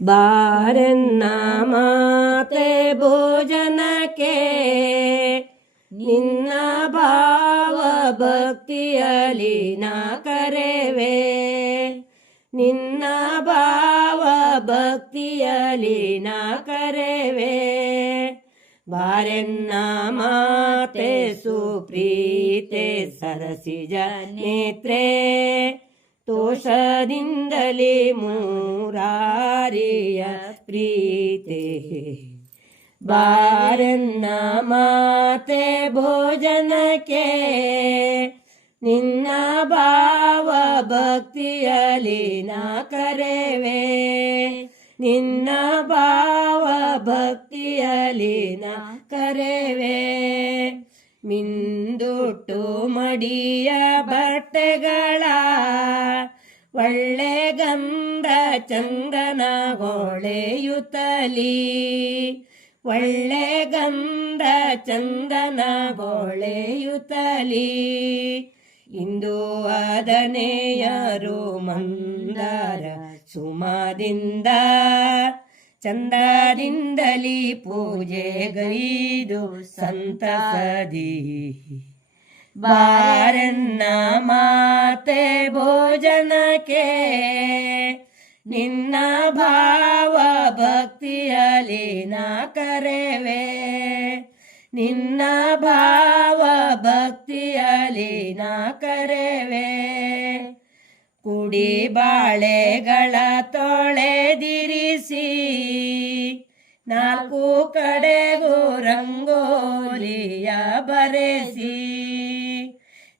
ಬಾರೆನ್ನ ಮಾತೆ ಭೋಜನಕ್ಕೆ ನಿನ್ನ ಭಾವ ಭಕ್ತಿಯಲಿ ನಾ ಕರೆವೆ, ನಿನ್ನ ಭಾವ ಭಕ್ತಿಯಲಿ ನಾ ಕರೆವೆ. ಬಾರೆನ್ನ ಮಾತೆ ಸುಪ್ರೀತೆ ಸರಸಿಜ ನೇತ್ರೆ, ತೋಷದಿಂದಲೇ ಮುರಾರಿಯ ಪ್ರೀತೆ. ಬಾರನ್ನ ಮಾತೆ ಭೋಜನಕ್ಕೆ ನಿನ್ನ ಭಾವ ಭಕ್ತಿಯಲಿ ನಾ ಕರೆವೆ, ನಿನ್ನ ಭಾವ ಭಕ್ತಿಯಲಿ ನಾ ಕರೆವೆ. ಮಿಂದುಟ್ಟು ಮಡಿಯ ಬಟ್ಟೆಗಳ ಒಳ್ಳೆ ಗಂಧ ಚಂದನ ಹೊಳೆಯುತ್ತಲಿ, ಒಳ್ಳೆ ಗಂಧ ಚಂದನ ಹೊಳೆಯುತ್ತಲಿ. ಇಂದು ಅದನೆಯರು ಮಂದಾರ ಸುಮದಿಂದ ಚಂದದಿಂದಲಿ ಪೂಜೆಗೈದು ಸಂತಸದಿ. ಬಾರನ್ನ ಮಾತೆ ಭೋಜನಕ್ಕೆ ನಿನ್ನ ಭಾವ ಭಕ್ತಿಯಲಿ ನಾ ಕರೆವೆ, ನಿನ್ನ ಭಾವ ಭಕ್ತಿಯಲಿ ನಾ ಕರೆವೆ. ಕುಡಿ ಬಾಳೆಗಳ ತೊಳೆದಿರಿಸಿ ನಾಲ್ಕು ಕಡೆಗೂ ರಂಗೋಲಿಯ ಬರೆಸಿ,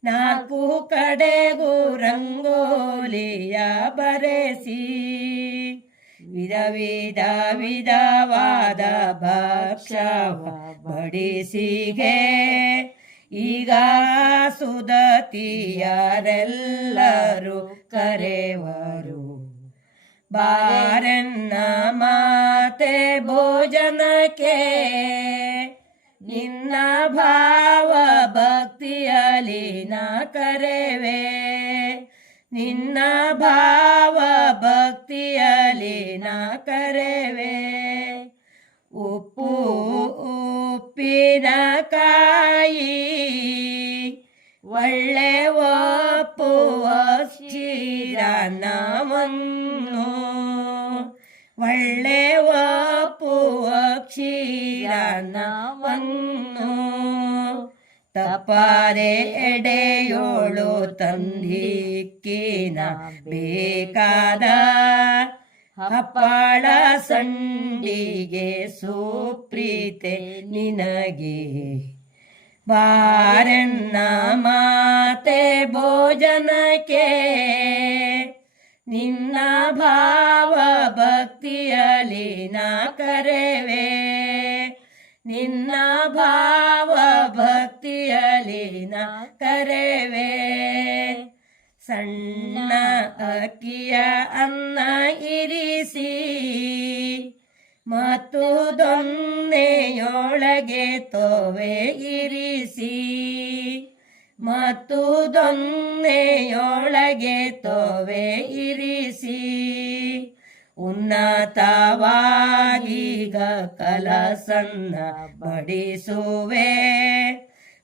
ನಾಲ್ಕು ಕಡೆಗೂ ರಂಗೋಲಿಯ ಬರೆಸಿ. ವಿಧ ವಿಧ ವಿಧವಾದ ಭಕ್ಷವ ಬಡಿಸಿಗೆ ಈಗ ಸುದತಿಯರೆಲ್ಲರೂ ಕರೆವರು. ಬಾರನ್ನ ಮಾತೆ ಭೋಜನಕ್ಕೆ ನಿನ್ನ ಭಾವ ಭಕ್ತಿಯಲಿ ನಾ ಕರೆವೆ, ನಿನ್ನ ಭಾವ ಭಕ್ತಿಯಲಿ ನಾ ಕರೆವೆ. ಉಪ್ಪು ಉಪ್ಪಿನಕಾಯಿ ಒಳ್ಳೆ ಒಪ್ಪುವ ಕ್ಷೀರನ್ನವನ್ನು, ಒಳ್ಳೆ ಒಪ್ಪುವ ಕ್ಷೀರನ್ನವನ್ನು. ತಪ್ಪದೆ ಎಡೆಯೋಳು ತಂದಿಕ್ಕಿನ ಬೇಕಾದ ಹಪ್ಪಳ ಸಂಡಿಗೆ ಸುಪ್ರೀತೆ ನಿನಗೆ. ಬಾರನ್ನ ಮಾತೆ ಭೋಜನಕ್ಕೆ ನಿನ್ನ ಭಾವ ಭಕ್ತಿಯಲಿ ನಾ ಕರೆವೆ, ನಿನ್ನ ಭಾವ ಭಕ್ತಿಯಲಿ ನಾ ಕರೆವೆ. ಸಣ್ಣ ಅಕ್ಕಿಯ ಅನ್ನ ಇರಿಸಿ ಮತ್ತು ದೊನ್ನೆಯೊಳಗೆ ತೋವೆ ಇರಿಸಿ, ಮತ್ತು ದೊನ್ನೆಯೊಳಗೆ ತೋವೆ ಇರಿಸಿ. ಉನ್ನತವಾಗೀಗ ಕಲಸನ್ನ ಬಡಿಸುವೆ,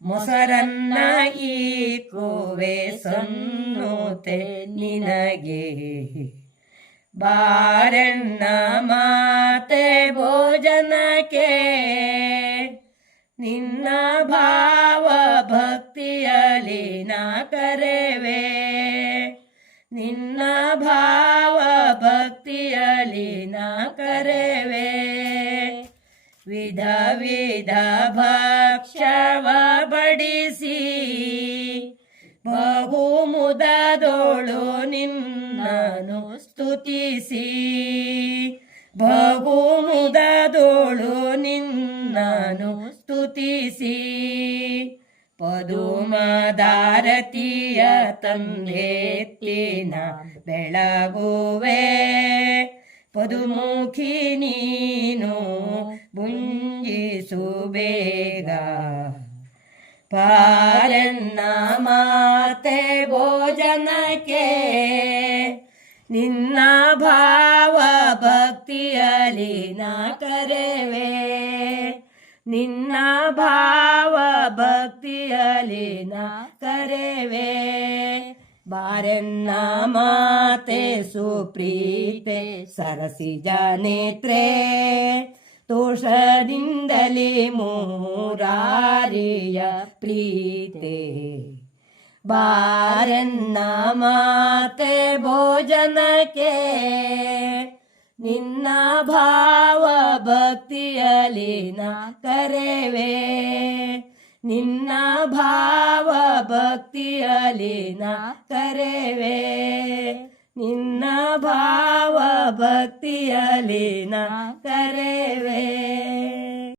ಮೊಸರನ್ನ ಈಕುವೆ ಸನ್ನುತೆ ನಿನಗೆ. ಬಾರನ್ನ ಮಾತೆ ಭೋಜನಕ್ಕೆ ನಿನ್ನ ಭಾವ ಭಕ್ತಿಯಲಿ ನಾ ಕರೆವೆ, ನಿನ್ನ ಭಾವ ಭಕ್ತಿಯಲಿ ನಾ ಕರೆವೆ. ವಿಧ ವಿಧ ಭಕ್ಷವ ಬಡಿಸಿ ಬಹು ಮುದದೋಳು ನಿನ್ನನು ಸ್ತುತಿಸಿ, ಬಹು ಮುದದೋಳು ನಿನ್ನನು ಸ್ತುತಿಸಿ. ಪದುಮದಾರತಿಯ ತಂದೆತ್ತಿನ ಬೆಳಗುವೆ, ಪದುಮುಖಿ ನೀನು ಭುಂಜಿಸು ಬೇಗ. ಬಾರನ್ನ ಮಾತೆ ಭೋಜನಕ್ಕೆ ನಿನ್ನ ಭಾವ ಭಕ್ತಿ ಭಕ್ತಿಯಲಿ ನಾ ಕರೆವೆ ನಿನ್ನ ಭಾವ ಭಕ್ತಿಯಲಿ ನಾ ಕರೆವೆ ಬಾರೆನ್ನ ಮಾತೆ ಸುಪ್ರೀತೆ ಸರಸಿಜ ನೇತ್ರೆ ತೋಷದಿಂದಲೇ ಮೂರಾರಿಯ ಪ್ರೀತೆ ಬಾರೆನ್ನ ಮಾತೆ ಭೋಜನಕ್ಕೆ ನಿನ್ನ ಭಾವ ಭಕ್ತಿಯಲಿ ನಾ ಕರೆವೆ ನಿನ್ನ ಭಾವ ಭಕ್ತಿಯಲಿ ನಾ ಕರೆವೆ ನಿನ್ನ ಭಾವ ಭಕ್ತಿಯಲಿ ನಾ ಕರೆವೆ